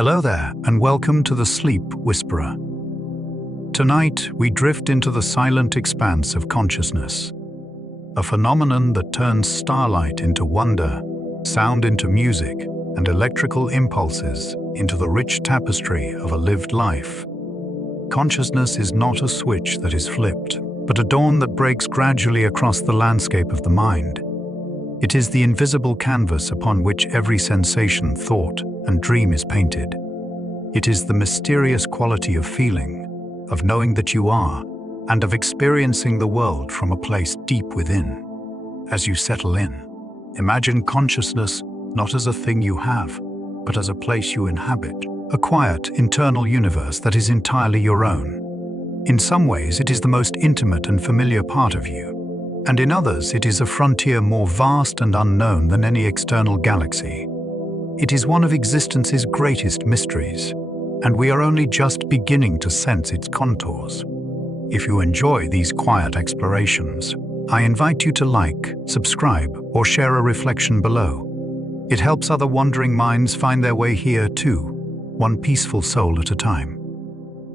Hello there, and welcome to the Sleep Whisperer. Tonight, we drift into the silent expanse of consciousness, a phenomenon that turns starlight into wonder, sound into music, and electrical impulses into the rich tapestry of a lived life. Consciousness is not a switch that is flipped, but a dawn that breaks gradually across the landscape of the mind. It is the invisible canvas upon which every sensation, thought, and dream is painted. It is the mysterious quality of feeling, of knowing that you are, and of experiencing the world from a place deep within. As you settle in, imagine consciousness not as a thing you have, but as a place you inhabit, a quiet, internal universe that is entirely your own. In some ways, it is the most intimate and familiar part of you, and in others, it is a frontier more vast and unknown than any external galaxy. It is one of existence's greatest mysteries, and we are only just beginning to sense its contours. If you enjoy these quiet explorations, I invite you to like, subscribe, or share a reflection below. It helps other wandering minds find their way here too, one peaceful soul at a time.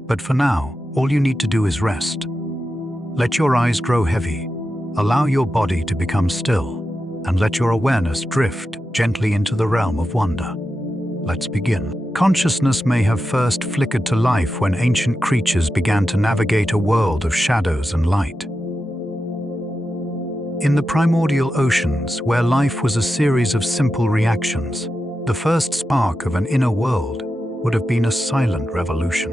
But for now, all you need to do is rest. Let your eyes grow heavy, allow your body to become still, and let your awareness drift gently into the realm of wonder. Let's begin. Consciousness may have first flickered to life when ancient creatures began to navigate a world of shadows and light. In the primordial oceans, where life was a series of simple reactions, the first spark of an inner world would have been a silent revolution.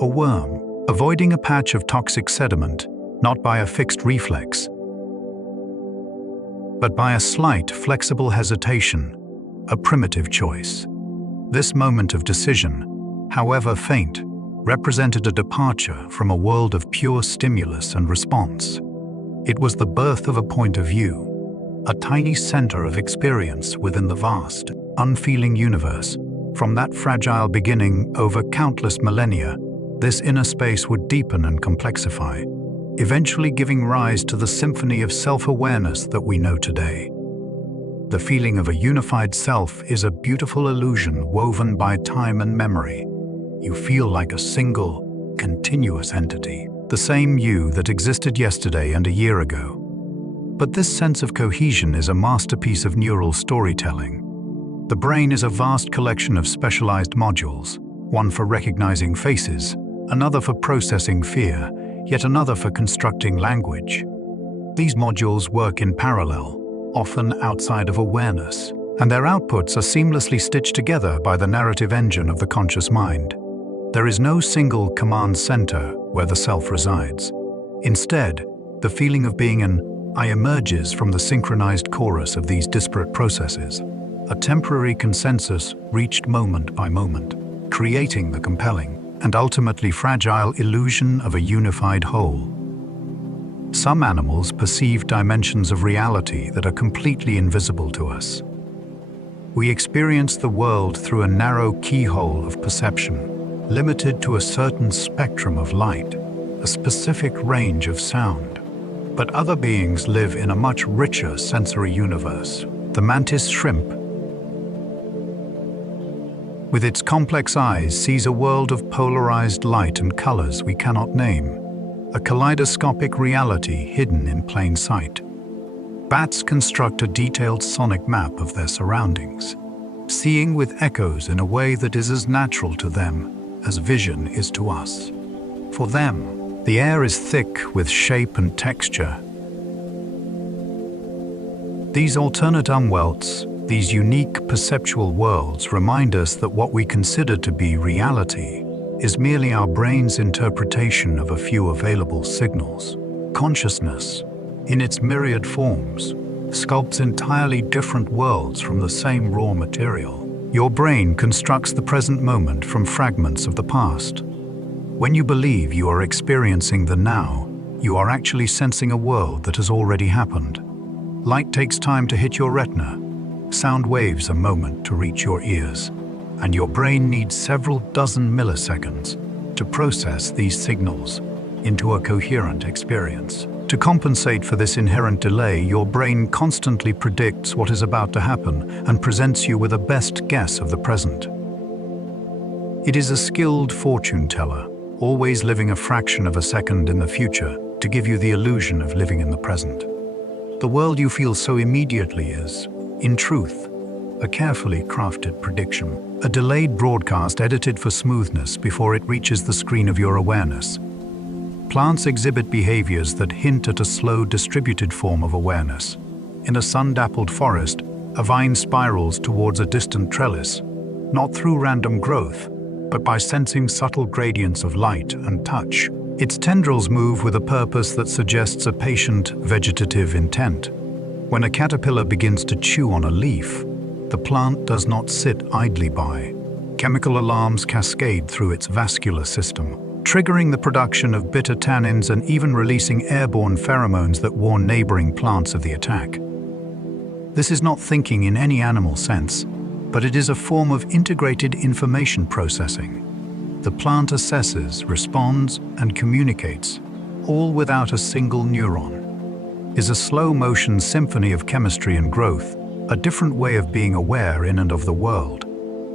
A worm, avoiding a patch of toxic sediment, not by a fixed reflex, but by a slight, flexible hesitation, a primitive choice. This moment of decision, however faint, represented a departure from a world of pure stimulus and response. It was the birth of a point of view, a tiny center of experience within the vast, unfeeling universe. From that fragile beginning over countless millennia, this inner space would deepen and complexify, eventually giving rise to the symphony of self-awareness that we know today. The feeling of a unified self is a beautiful illusion woven by time and memory. You feel like a single, continuous entity, the same you that existed yesterday and a year ago. But this sense of cohesion is a masterpiece of neural storytelling. The brain is a vast collection of specialized modules, one for recognizing faces, another for processing fear, yet another for constructing language. These modules work in parallel, often outside of awareness, and their outputs are seamlessly stitched together by the narrative engine of the conscious mind. There is no single command center where the self resides. Instead, the feeling of being an I emerges from the synchronized chorus of these disparate processes, a temporary consensus reached moment by moment, creating the compelling and ultimately fragile illusion of a unified whole. Some animals perceive dimensions of reality that are completely invisible to us. We experience the world through a narrow keyhole of perception, limited to a certain spectrum of light, a specific range of sound. But other beings live in a much richer sensory universe. The mantis shrimp, with its complex eyes, sees a world of polarized light and colors we cannot name, a kaleidoscopic reality hidden in plain sight. Bats construct a detailed sonic map of their surroundings, seeing with echoes in a way that is as natural to them as vision is to us. For them, the air is thick with shape and texture. These alternate umwelts, these unique perceptual worlds, remind us that what we consider to be reality is merely our brain's interpretation of a few available signals. Consciousness, in its myriad forms, sculpts entirely different worlds from the same raw material. Your brain constructs the present moment from fragments of the past. When you believe you are experiencing the now, you are actually sensing a world that has already happened. Light takes time to hit your retina, sound waves a moment to reach your ears, and your brain needs several dozen milliseconds to process these signals into a coherent experience. To compensate for this inherent delay, your brain constantly predicts what is about to happen and presents you with a best guess of the present. It is a skilled fortune teller, always living a fraction of a second in the future to give you the illusion of living in the present. The world you feel so immediately is, in truth, a carefully crafted prediction, a delayed broadcast edited for smoothness before it reaches the screen of your awareness. Plants exhibit behaviors that hint at a slow, distributed form of awareness. In a sun-dappled forest, a vine spirals towards a distant trellis, not through random growth, but by sensing subtle gradients of light and touch. Its tendrils move with a purpose that suggests a patient, vegetative intent. When a caterpillar begins to chew on a leaf, the plant does not sit idly by. Chemical alarms cascade through its vascular system, triggering the production of bitter tannins and even releasing airborne pheromones that warn neighboring plants of the attack. This is not thinking in any animal sense, but it is a form of integrated information processing. The plant assesses, responds, and communicates, all without a single neuron. Is a slow-motion symphony of chemistry and growth, a different way of being aware in and of the world.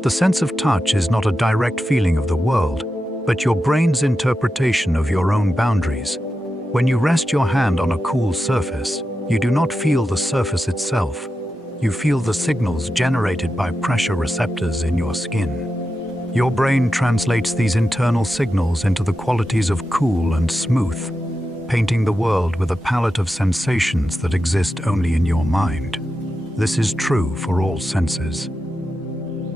The sense of touch is not a direct feeling of the world, but your brain's interpretation of your own boundaries. When you rest your hand on a cool surface, you do not feel the surface itself. You feel the signals generated by pressure receptors in your skin. Your brain translates these internal signals into the qualities of cool and smooth, painting the world with a palette of sensations that exist only in your mind. This is true for all senses.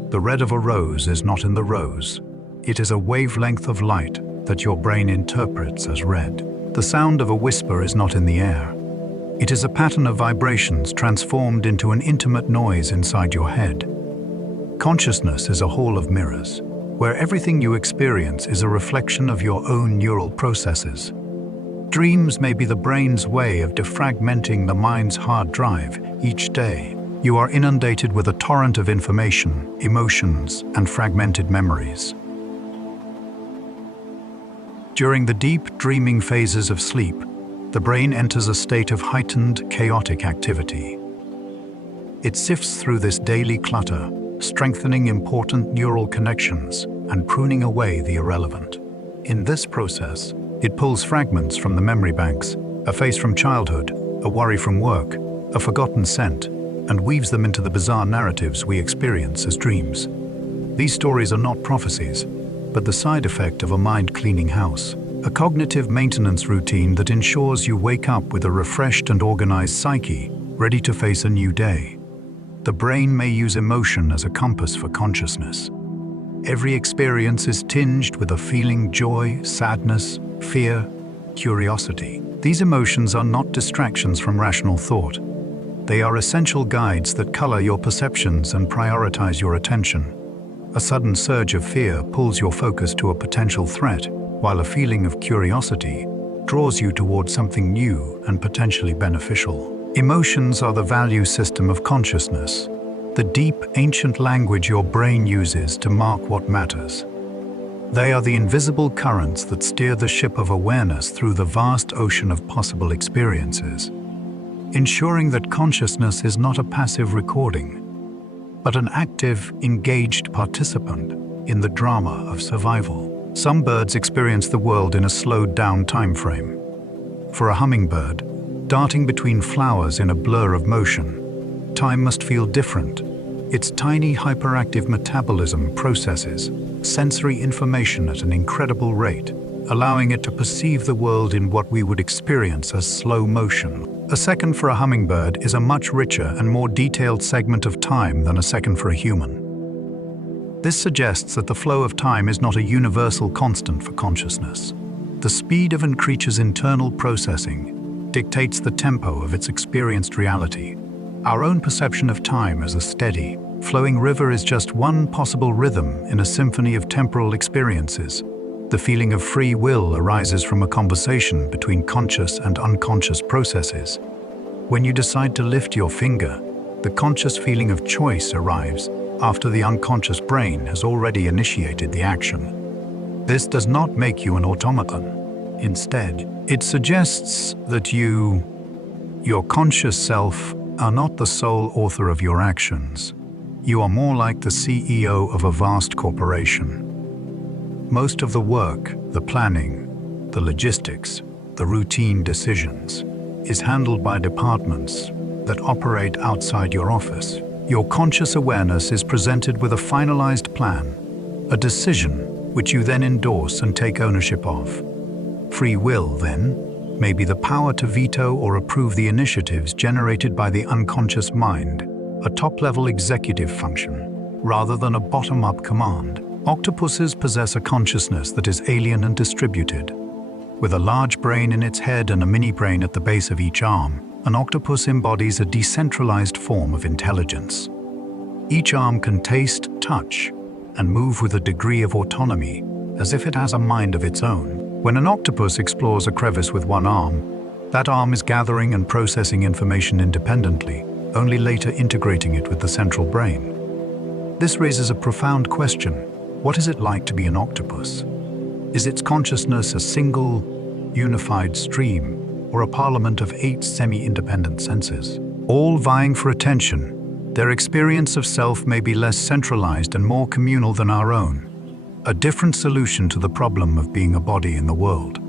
The red of a rose is not in the rose. It is a wavelength of light that your brain interprets as red. The sound of a whisper is not in the air. It is a pattern of vibrations transformed into an intimate noise inside your head. Consciousness is a hall of mirrors, where everything you experience is a reflection of your own neural processes. Dreams may be the brain's way of defragmenting the mind's hard drive. Each day, you are inundated with a torrent of information, emotions, and fragmented memories. During the deep, dreaming phases of sleep, the brain enters a state of heightened, chaotic activity. It sifts through this daily clutter, strengthening important neural connections and pruning away the irrelevant. In this process, it pulls fragments from the memory banks, a face from childhood, a worry from work, a forgotten scent, and weaves them into the bizarre narratives we experience as dreams. These stories are not prophecies, but the side effect of a mind-cleaning house, a cognitive maintenance routine that ensures you wake up with a refreshed and organized psyche, ready to face a new day. The brain may use emotion as a compass for consciousness. Every experience is tinged with a feeling: joy, sadness, fear, curiosity. These emotions are not distractions from rational thought. They are essential guides that color your perceptions and prioritize your attention. A sudden surge of fear pulls your focus to a potential threat, while a feeling of curiosity draws you towards something new and potentially beneficial. Emotions are the value system of consciousness, the deep, ancient language your brain uses to mark what matters. They are the invisible currents that steer the ship of awareness through the vast ocean of possible experiences, ensuring that consciousness is not a passive recording, but an active, engaged participant in the drama of survival. Some birds experience the world in a slowed-down time frame. For a hummingbird, darting between flowers in a blur of motion, time must feel different. Its tiny hyperactive metabolism processes sensory information at an incredible rate, allowing it to perceive the world in what we would experience as slow motion. A second for a hummingbird is a much richer and more detailed segment of time than a second for a human. This suggests that the flow of time is not a universal constant for consciousness. The speed of a creature's internal processing dictates the tempo of its experienced reality. Our own perception of time as a steady, flowing river is just one possible rhythm in a symphony of temporal experiences. The feeling of free will arises from a conversation between conscious and unconscious processes. When you decide to lift your finger, the conscious feeling of choice arrives after the unconscious brain has already initiated the action. This does not make you an automaton. Instead, it suggests that your conscious self, are not the sole author of your actions. You are more like the CEO of a vast corporation. Most of the work, the planning, the logistics, the routine decisions, is handled by departments that operate outside your office. Your conscious awareness is presented with a finalized plan, a decision which you then endorse and take ownership of. Free will, then, may be the power to veto or approve the initiatives generated by the unconscious mind, a top-level executive function, rather than a bottom-up command. Octopuses possess a consciousness that is alien and distributed. With a large brain in its head and a mini-brain at the base of each arm, an octopus embodies a decentralized form of intelligence. Each arm can taste, touch, and move with a degree of autonomy, as if it has a mind of its own. When an octopus explores a crevice with one arm, that arm is gathering and processing information independently, only later integrating it with the central brain. This raises a profound question. What is it like to be an octopus? Is its consciousness a single, unified stream, or a parliament of 8 semi-independent senses? All vying for attention, their experience of self may be less centralized and more communal than our own. A different solution to the problem of being a body in the world.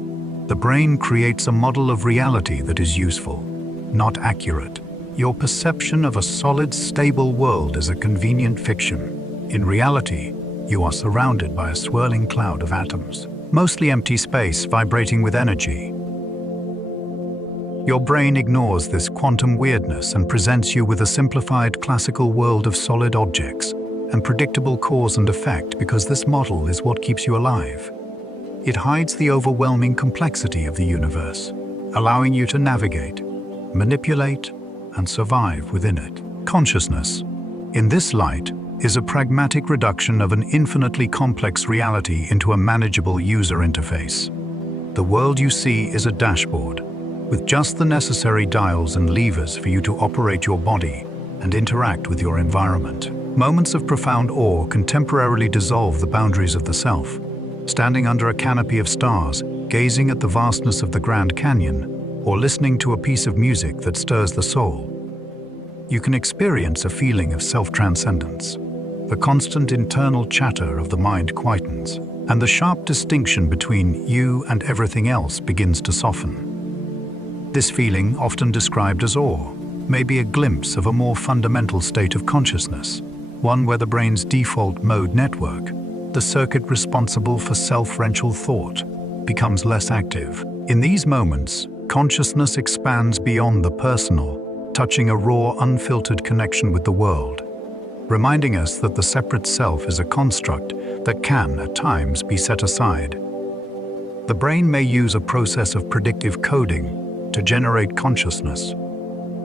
The brain creates a model of reality that is useful, not accurate. Your perception of a solid, stable world is a convenient fiction. In reality, you are surrounded by a swirling cloud of atoms, mostly empty space vibrating with energy. Your brain ignores this quantum weirdness and presents you with a simplified classical world of solid objects and predictable cause and effect because this model is what keeps you alive. It hides the overwhelming complexity of the universe, allowing you to navigate, manipulate, and survive within it. Consciousness, in this light, is a pragmatic reduction of an infinitely complex reality into a manageable user interface. The world you see is a dashboard, with just the necessary dials and levers for you to operate your body and interact with your environment. Moments of profound awe can temporarily dissolve the boundaries of the self. Standing under a canopy of stars, gazing at the vastness of the Grand Canyon, or listening to a piece of music that stirs the soul, you can experience a feeling of self-transcendence. The constant internal chatter of the mind quietens, and the sharp distinction between you and everything else begins to soften. This feeling, often described as awe, may be a glimpse of a more fundamental state of consciousness, one where the brain's default mode network, the circuit responsible for self-referential thought, becomes less active. In these moments, consciousness expands beyond the personal, touching a raw, unfiltered connection with the world, reminding us that the separate self is a construct that can, at times, be set aside. The brain may use a process of predictive coding to generate consciousness.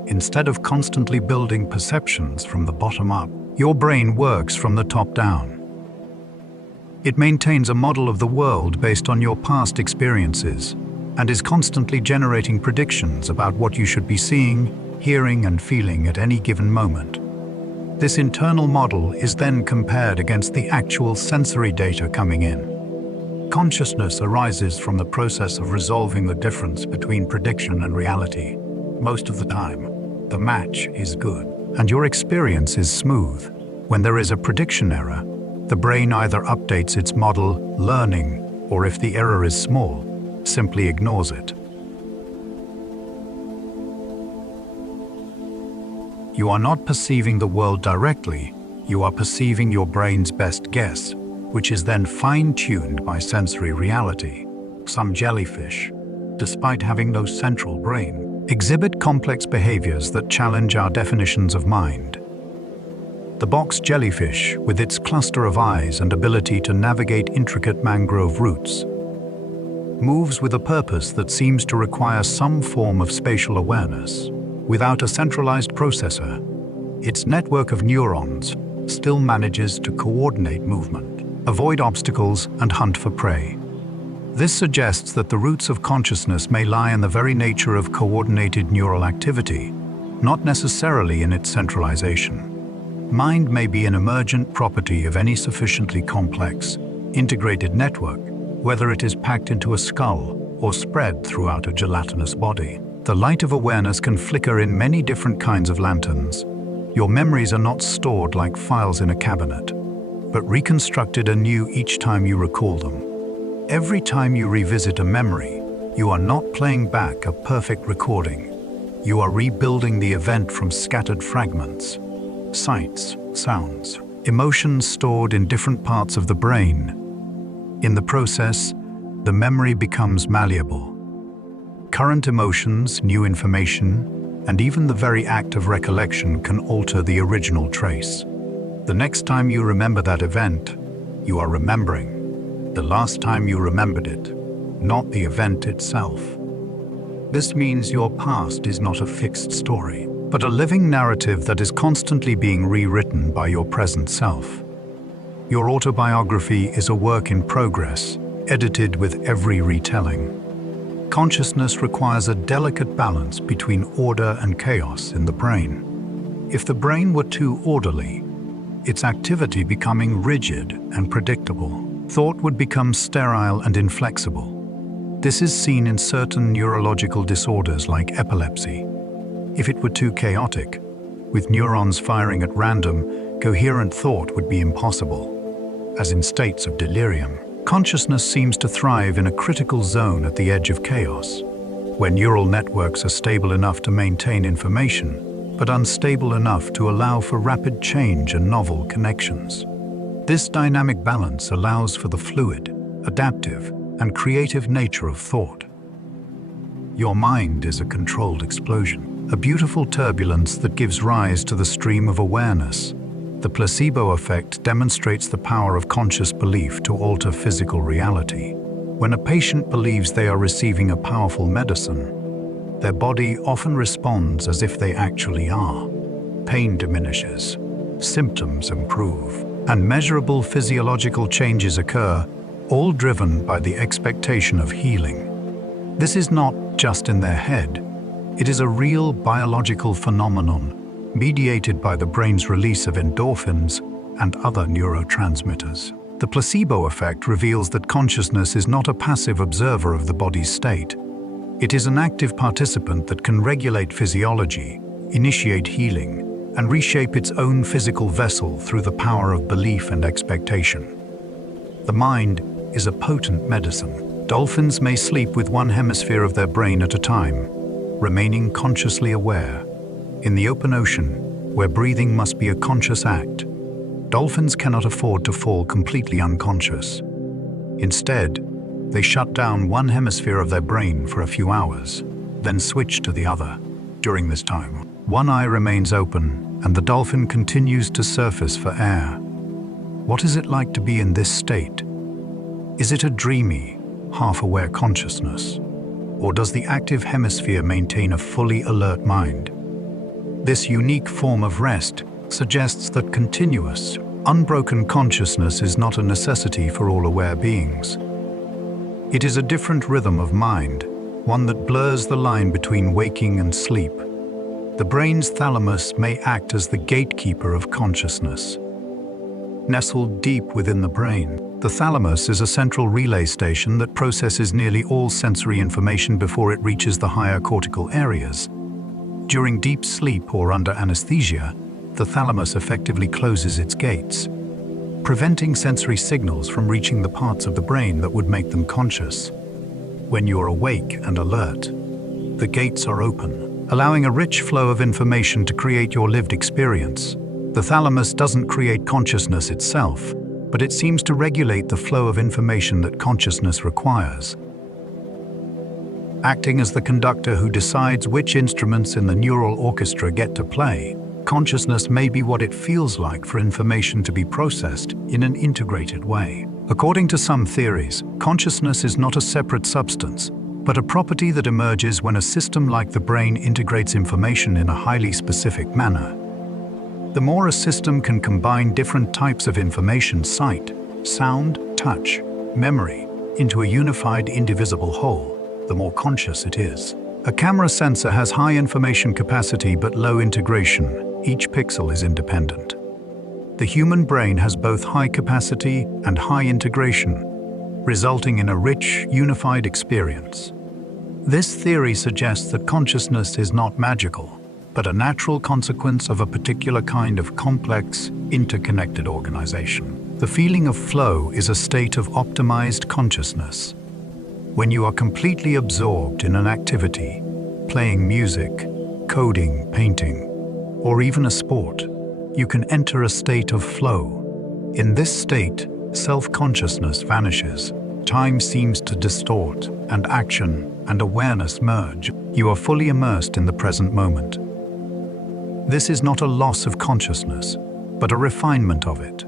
Instead of constantly building perceptions from the bottom up, your brain works from the top down. It maintains a model of the world based on your past experiences and is constantly generating predictions about what you should be seeing, hearing, and feeling at any given moment. This internal model is then compared against the actual sensory data coming in. Consciousness arises from the process of resolving the difference between prediction and reality. Most of the time, the match is good, and your experience is smooth. When there is a prediction error, the brain either updates its model, learning, or if the error is small, simply ignores it. You are not perceiving the world directly, you are perceiving your brain's best guess, which is then fine-tuned by sensory reality. Some jellyfish, despite having no central brain, exhibit complex behaviors that challenge our definitions of mind. The box jellyfish, with its cluster of eyes and ability to navigate intricate mangrove roots, moves with a purpose that seems to require some form of spatial awareness. Without a centralized processor, its network of neurons still manages to coordinate movement, avoid obstacles, and hunt for prey. This suggests that the roots of consciousness may lie in the very nature of coordinated neural activity, not necessarily in its centralization. Mind may be an emergent property of any sufficiently complex, integrated network, whether it is packed into a skull or spread throughout a gelatinous body. The light of awareness can flicker in many different kinds of lanterns. Your memories are not stored like files in a cabinet, but reconstructed anew each time you recall them. Every time you revisit a memory, you are not playing back a perfect recording. You are rebuilding the event from scattered fragments, sights, sounds, emotions stored in different parts of the brain. In the process, the memory becomes malleable. Current emotions, new information, and even the very act of recollection can alter the original trace. The next time you remember that event, you are remembering the last time you remembered it, not the event itself. This means your past is not a fixed story, but a living narrative that is constantly being rewritten by your present self. Your autobiography is a work in progress, edited with every retelling. Consciousness requires a delicate balance between order and chaos in the brain. If the brain were too orderly, its activity becoming rigid and predictable, thought would become sterile and inflexible. This is seen in certain neurological disorders like epilepsy. If it were too chaotic, with neurons firing at random, coherent thought would be impossible. As in states of delirium, consciousness seems to thrive in a critical zone at the edge of chaos, where neural networks are stable enough to maintain information, but unstable enough to allow for rapid change and novel connections. This dynamic balance allows for the fluid, adaptive, and creative nature of thought. Your mind is a controlled explosion, a beautiful turbulence that gives rise to the stream of awareness. The placebo effect demonstrates the power of conscious belief to alter physical reality. When a patient believes they are receiving a powerful medicine, their body often responds as if they actually are. Pain diminishes, symptoms improve, and measurable physiological changes occur, all driven by the expectation of healing. This is not just in their head. It is a real biological phenomenon mediated by the brain's release of endorphins and other neurotransmitters. The placebo effect reveals that consciousness is not a passive observer of the body's state. It is an active participant that can regulate physiology, initiate healing, and reshape its own physical vessel through the power of belief and expectation. The mind is a potent medicine. Dolphins may sleep with one hemisphere of their brain at a time, remaining consciously aware. In the open ocean, where breathing must be a conscious act, dolphins cannot afford to fall completely unconscious. Instead, they shut down one hemisphere of their brain for a few hours, then switch to the other. During this time, one eye remains open and the dolphin continues to surface for air. What is it like to be in this state? Is it a dreamy, half-aware consciousness? Or does the active hemisphere maintain a fully alert mind? This unique form of rest suggests that continuous, unbroken consciousness is not a necessity for all aware beings. It is a different rhythm of mind, one that blurs the line between waking and sleep. The brain's thalamus may act as the gatekeeper of consciousness. Nestled deep within the brain, the thalamus is a central relay station that processes nearly all sensory information before it reaches the higher cortical areas. During deep sleep or under anesthesia, the thalamus effectively closes its gates, preventing sensory signals from reaching the parts of the brain that would make them conscious. When you're awake and alert, the gates are open, allowing a rich flow of information to create your lived experience. The thalamus doesn't create consciousness itself, but it seems to regulate the flow of information that consciousness requires. Acting as the conductor who decides which instruments in the neural orchestra get to play, consciousness may be what it feels like for information to be processed in an integrated way. According to some theories, consciousness is not a separate substance, but a property that emerges when a system like the brain integrates information in a highly specific manner. The more a system can combine different types of information, sight, sound, touch, memory, into a unified, indivisible whole, the more conscious it is. A camera sensor has high information capacity but low integration. Each pixel is independent. The human brain has both high capacity and high integration, resulting in a rich, unified experience. This theory suggests that consciousness is not magical, but a natural consequence of a particular kind of complex, interconnected organization. The feeling of flow is a state of optimized consciousness. When you are completely absorbed in an activity, playing music, coding, painting, or even a sport, you can enter a state of flow. In this state, self-consciousness vanishes, time seems to distort, and action and awareness merge. You are fully immersed in the present moment. This is not a loss of consciousness, but a refinement of it.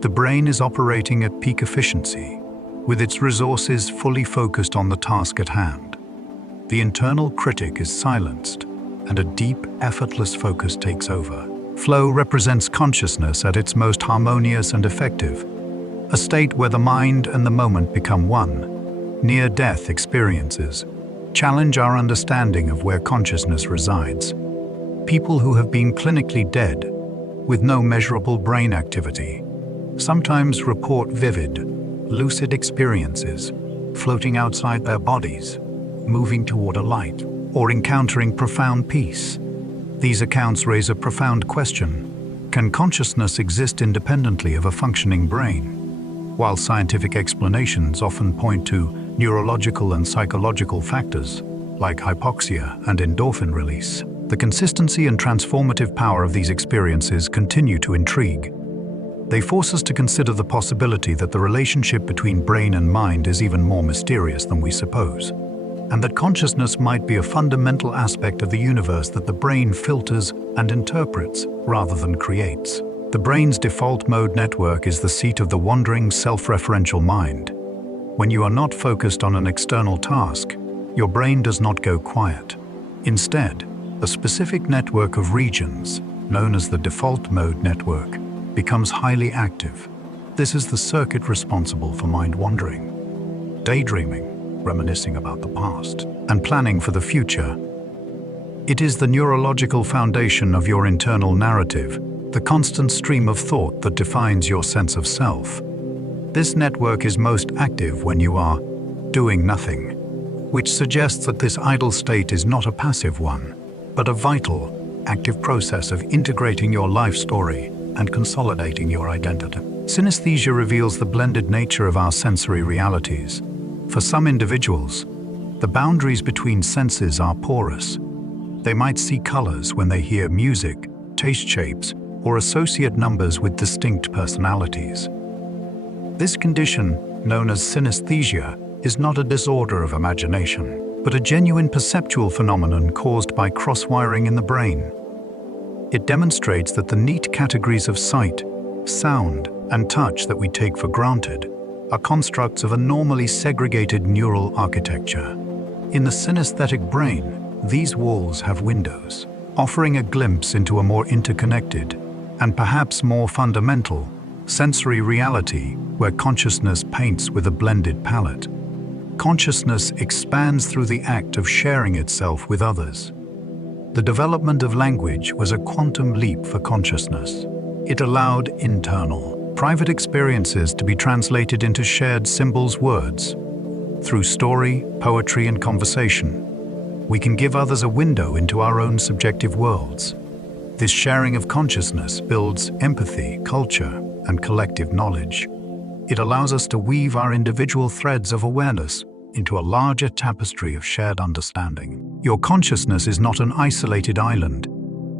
The brain is operating at peak efficiency, with its resources fully focused on the task at hand. The internal critic is silenced, and a deep, effortless focus takes over. Flow represents consciousness at its most harmonious and effective, a state where the mind and the moment become one. Near-death experiences challenge our understanding of where consciousness resides. People who have been clinically dead, with no measurable brain activity, sometimes report vivid, lucid experiences, floating outside their bodies, moving toward a light, or encountering profound peace. These accounts raise a profound question: can consciousness exist independently of a functioning brain? While scientific explanations often point to neurological and psychological factors, like hypoxia and endorphin release, the consistency and transformative power of these experiences continue to intrigue. They force us to consider the possibility that the relationship between brain and mind is even more mysterious than we suppose, and that consciousness might be a fundamental aspect of the universe that the brain filters and interprets rather than creates. The brain's default mode network is the seat of the wandering, self-referential mind. When you are not focused on an external task, your brain does not go quiet. Instead, a specific network of regions, known as the default mode network, becomes highly active. This is the circuit responsible for mind wandering, daydreaming, reminiscing about the past, and planning for the future. It is the neurological foundation of your internal narrative, the constant stream of thought that defines your sense of self. This network is most active when you are doing nothing, which suggests that this idle state is not a passive one, but a vital, active process of integrating your life story and consolidating your identity. Synesthesia reveals the blended nature of our sensory realities. For some individuals, the boundaries between senses are porous. They might see colors when they hear music, taste shapes, or associate numbers with distinct personalities. This condition, known as synesthesia, is not a disorder of imagination, but a genuine perceptual phenomenon caused by cross-wiring in the brain. It demonstrates that the neat categories of sight, sound, and touch that we take for granted are constructs of a normally segregated neural architecture. In the synesthetic brain, these walls have windows, offering a glimpse into a more interconnected and perhaps more fundamental sensory reality where consciousness paints with a blended palette. Consciousness expands through the act of sharing itself with others. The development of language was a quantum leap for consciousness. It allowed internal, private experiences to be translated into shared symbols, words. Through story, poetry, and conversation, we can give others a window into our own subjective worlds. This sharing of consciousness builds empathy, culture, and collective knowledge. It allows us to weave our individual threads of awareness into a larger tapestry of shared understanding. Your consciousness is not an isolated island.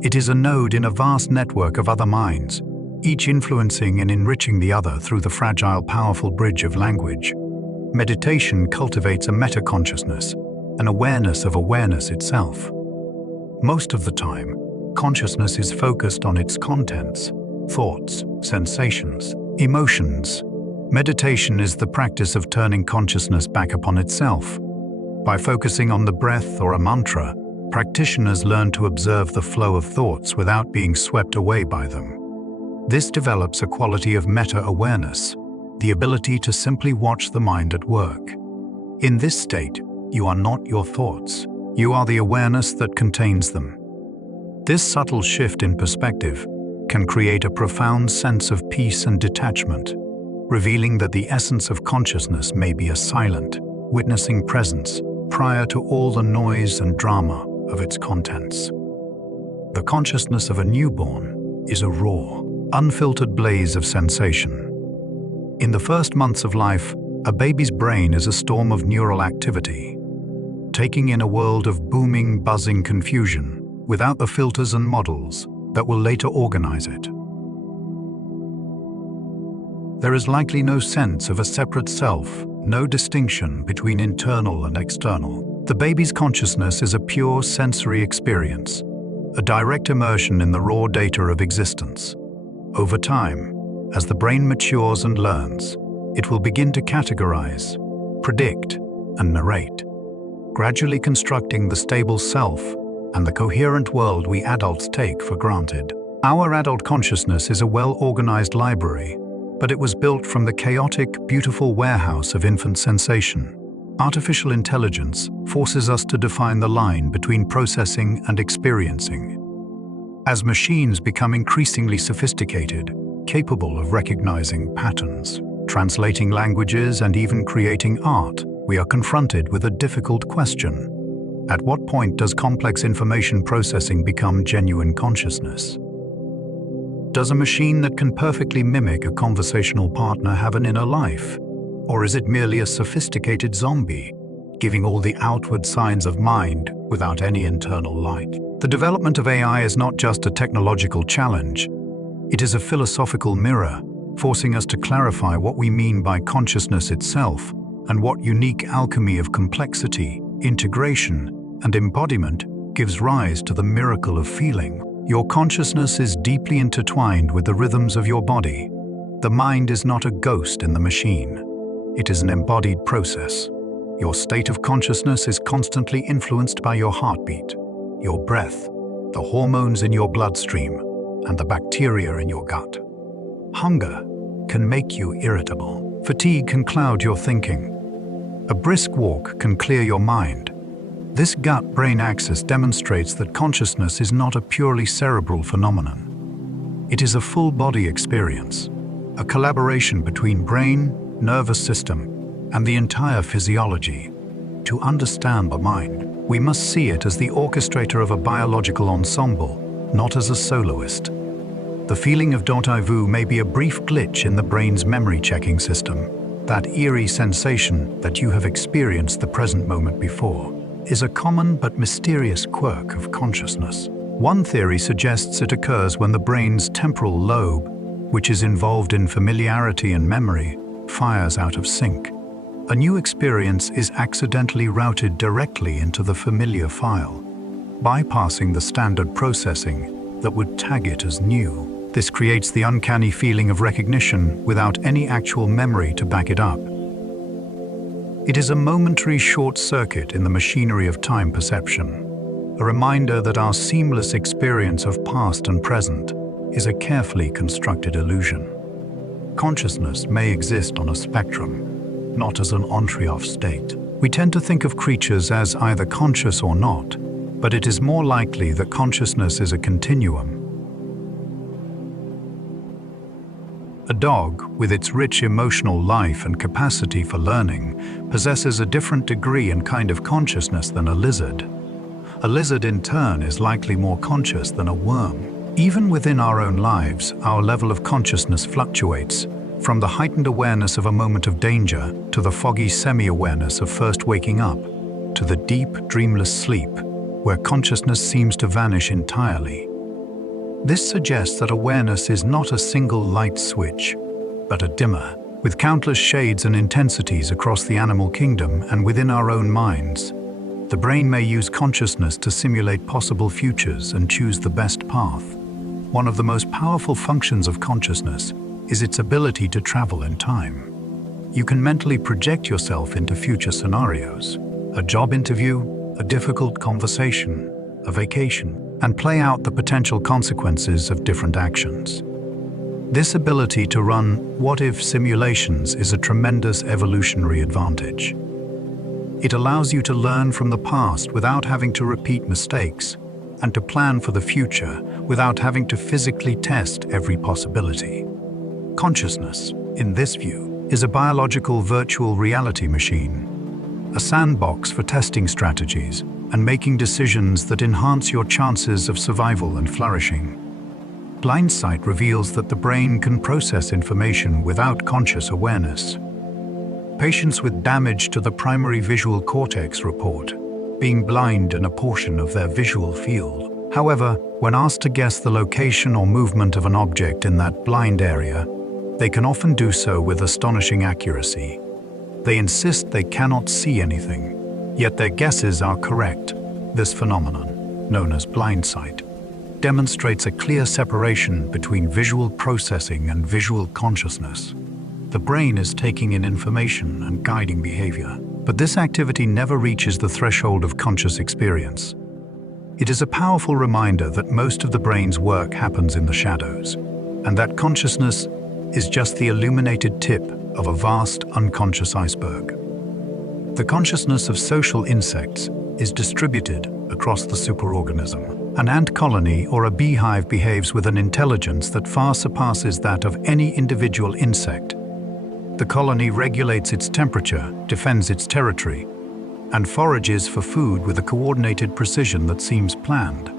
It is a node in a vast network of other minds, each influencing and enriching the other through the fragile, powerful bridge of language. Meditation cultivates a meta-consciousness, an awareness of awareness itself. Most of the time, consciousness is focused on its contents, thoughts, sensations, emotions. Meditation is the practice of turning consciousness back upon itself. By focusing on the breath or a mantra, practitioners learn to observe the flow of thoughts without being swept away by them. This develops a quality of meta-awareness, the ability to simply watch the mind at work. In this state, you are not your thoughts. You are the awareness that contains them. This subtle shift in perspective can create a profound sense of peace and detachment, revealing that the essence of consciousness may be a silent, witnessing presence prior to all the noise and drama of its contents. The consciousness of a newborn is a raw, unfiltered blaze of sensation, In the first months of life, a baby's brain is a storm of neural activity, taking in a world of booming, buzzing confusion, without the filters and models that will later organize it. There is likely no sense of a separate self, no distinction between internal and external. The baby's consciousness is a pure sensory experience, a direct immersion in the raw data of existence. Over time, as the brain matures and learns, it will begin to categorize, predict, and narrate, gradually constructing the stable self and the coherent world we adults take for granted. Our adult consciousness is a well-organized library, but it was built from the chaotic, beautiful warehouse of infant sensation. Artificial intelligence forces us to define the line between processing and experiencing. As machines become increasingly sophisticated, capable of recognizing patterns, translating languages, and even creating art, we are confronted with a difficult question. At what point does complex information processing become genuine consciousness? Does a machine that can perfectly mimic a conversational partner have an inner life? Or is it merely a sophisticated zombie, giving all the outward signs of mind without any internal light? The development of AI is not just a technological challenge. It is a philosophical mirror, forcing us to clarify what we mean by consciousness itself and what unique alchemy of complexity, integration, and embodiment gives rise to the miracle of feeling. Your consciousness is deeply intertwined with the rhythms of your body. The mind is not a ghost in the machine. It is an embodied process. Your state of consciousness is constantly influenced by your heartbeat, your breath, the hormones in your bloodstream, and the bacteria in your gut. Hunger can make you irritable. Fatigue can cloud your thinking. A brisk walk can clear your mind. This gut-brain axis demonstrates that consciousness is not a purely cerebral phenomenon. It is a full-body experience, a collaboration between brain, nervous system, and the entire physiology. To understand the mind, we must see it as the orchestrator of a biological ensemble, not as a soloist. The feeling of déjà vu may be a brief glitch in the brain's memory-checking system. That eerie sensation that you have experienced the present moment before is a common but mysterious quirk of consciousness. One theory suggests it occurs when the brain's temporal lobe, which is involved in familiarity and memory, fires out of sync. A new experience is accidentally routed directly into the familiar file, bypassing the standard processing that would tag it as new. This creates the uncanny feeling of recognition without any actual memory to back it up. It is a momentary short circuit in the machinery of time perception, a reminder that our seamless experience of past and present is a carefully constructed illusion. Consciousness may exist on a spectrum, not as an on-off state. We tend to think of creatures as either conscious or not, but it is more likely that consciousness is a continuum. A dog, with its rich emotional life and capacity for learning, possesses a different degree and kind of consciousness than a lizard. A lizard, in turn, is likely more conscious than a worm. Even within our own lives, our level of consciousness fluctuates, from the heightened awareness of a moment of danger to the foggy semi-awareness of first waking up, to the deep, dreamless sleep, where consciousness seems to vanish entirely. This suggests that awareness is not a single light switch, but a dimmer, with countless shades and intensities across the animal kingdom and within our own minds. The brain may use consciousness to simulate possible futures and choose the best path. One of the most powerful functions of consciousness is its ability to travel in time. You can mentally project yourself into future scenarios, a job interview, a difficult conversation, a vacation, and play out the potential consequences of different actions. This ability to run what-if simulations is a tremendous evolutionary advantage. It allows you to learn from the past without having to repeat mistakes, and to plan for the future without having to physically test every possibility. Consciousness, in this view, is a biological virtual reality machine, a sandbox for testing strategies and making decisions that enhance your chances of survival and flourishing. Blind sight reveals that the brain can process information without conscious awareness. Patients with damage to the primary visual cortex report being blind in a portion of their visual field. However, when asked to guess the location or movement of an object in that blind area, they can often do so with astonishing accuracy. They insist they cannot see anything, yet their guesses are correct. This phenomenon, known as blind sight, demonstrates a clear separation between visual processing and visual consciousness. The brain is taking in information and guiding behavior, but this activity never reaches the threshold of conscious experience. It is a powerful reminder that most of the brain's work happens in the shadows, and that consciousness is just the illuminated tip of a vast unconscious iceberg. The consciousness of social insects is distributed across the superorganism. An ant colony or a beehive behaves with an intelligence that far surpasses that of any individual insect. The colony regulates its temperature, defends its territory, and forages for food with a coordinated precision that seems planned.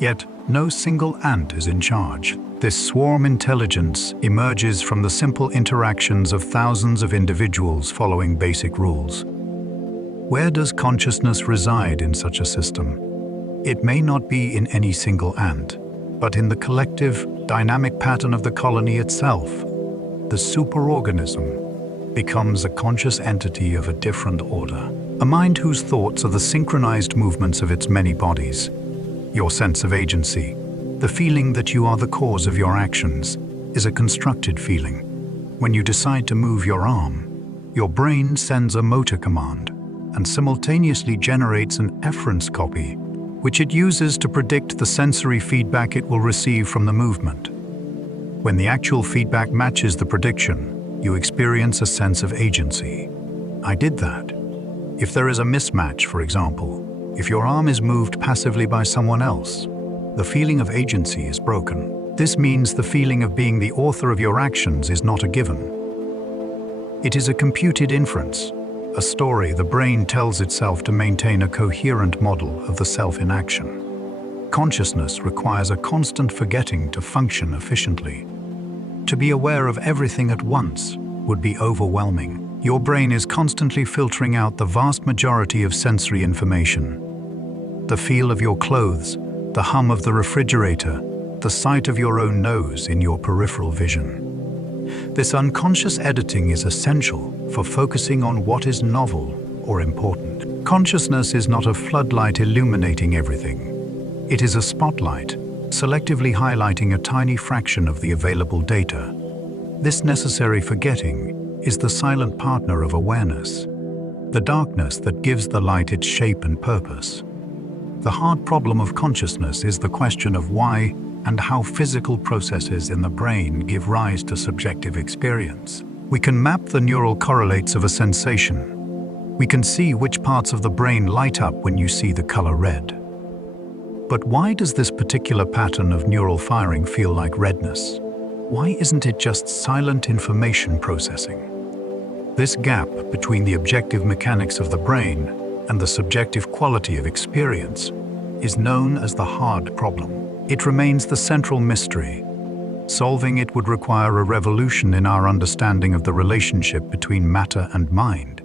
Yet, no single ant is in charge. This swarm intelligence emerges from the simple interactions of thousands of individuals following basic rules. Where does consciousness reside in such a system? It may not be in any single ant, but in the collective, dynamic pattern of the colony itself. The superorganism becomes a conscious entity of a different order, a mind whose thoughts are the synchronized movements of its many bodies. Your sense of agency, the feeling that you are the cause of your actions, is a constructed feeling. When you decide to move your arm, your brain sends a motor command and simultaneously generates an efference copy, which it uses to predict the sensory feedback it will receive from the movement. When the actual feedback matches the prediction, you experience a sense of agency. I did that. If there is a mismatch, for example, if your arm is moved passively by someone else, the feeling of agency is broken. This means the feeling of being the author of your actions is not a given. It is a computed inference, a story the brain tells itself to maintain a coherent model of the self in action. Consciousness requires a constant forgetting to function efficiently. To be aware of everything at once would be overwhelming. Your brain is constantly filtering out the vast majority of sensory information. The feel of your clothes, the hum of the refrigerator, the sight of your own nose in your peripheral vision. This unconscious editing is essential for focusing on what is novel or important. Consciousness is not a floodlight illuminating everything. It is a spotlight, selectively highlighting a tiny fraction of the available data. This necessary forgetting is the silent partner of awareness, the darkness that gives the light its shape and purpose. The hard problem of consciousness is the question of why and how physical processes in the brain give rise to subjective experience. We can map the neural correlates of a sensation. We can see which parts of the brain light up when you see the color red. But why does this particular pattern of neural firing feel like redness? Why isn't it just silent information processing? This gap between the objective mechanics of the brain and the subjective quality of experience is known as the hard problem. It remains the central mystery. Solving it would require a revolution in our understanding of the relationship between matter and mind,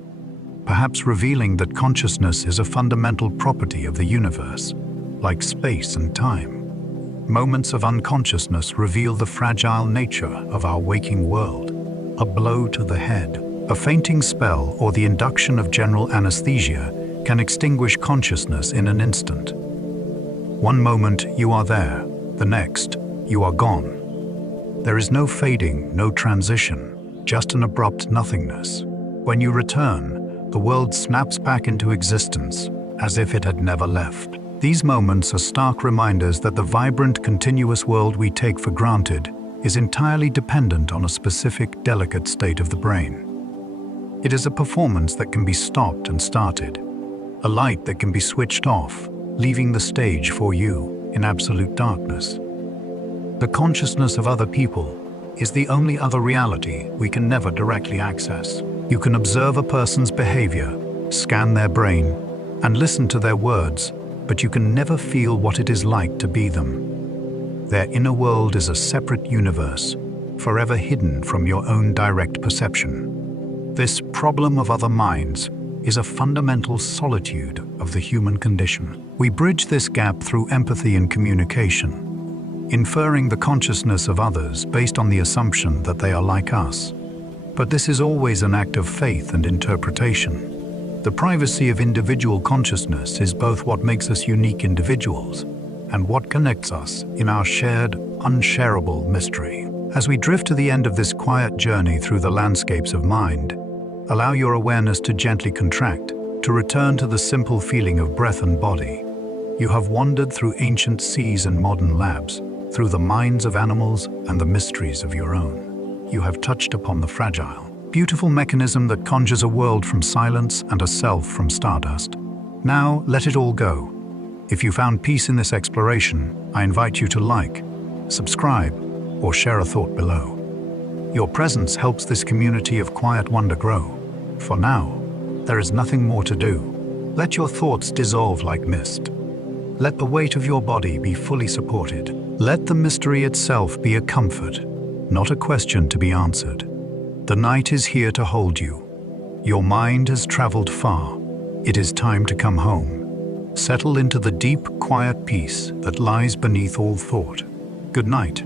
perhaps revealing that consciousness is a fundamental property of the universe, like space and time. Moments of unconsciousness reveal the fragile nature of our waking world. A blow to the head, a fainting spell, or the induction of general anesthesia can extinguish consciousness in an instant. One moment you are there, the next you are gone. There is no fading, no transition, just an abrupt nothingness. When you return, the world snaps back into existence as if it had never left. These moments are stark reminders that the vibrant, continuous world we take for granted is entirely dependent on a specific, delicate state of the brain. It is a performance that can be stopped and started, a light that can be switched off, leaving the stage for you in absolute darkness. The consciousness of other people is the only other reality we can never directly access. You can observe a person's behavior, scan their brain, and listen to their words, but you can never feel what it is like to be them. Their inner world is a separate universe, forever hidden from your own direct perception. This problem of other minds is a fundamental solitude of the human condition. We bridge this gap through empathy and communication, inferring the consciousness of others based on the assumption that they are like us. But this is always an act of faith and interpretation. The privacy of individual consciousness is both what makes us unique individuals and what connects us in our shared, unshareable mystery. As we drift to the end of this quiet journey through the landscapes of mind, allow your awareness to gently contract, to return to the simple feeling of breath and body. You have wandered through ancient seas and modern labs, through the minds of animals and the mysteries of your own. You have touched upon the fragile, beautiful mechanism that conjures a world from silence and a self from stardust. Now, let it all go. If you found peace in this exploration, I invite you to like, subscribe, or share a thought below. Your presence helps this community of quiet wonder grow. For now, there is nothing more to do. Let your thoughts dissolve like mist. Let the weight of your body be fully supported. Let the mystery itself be a comfort, not a question to be answered. The night is here to hold you. Your mind has traveled far. It is time to come home. Settle into the deep, quiet peace that lies beneath all thought. Good night.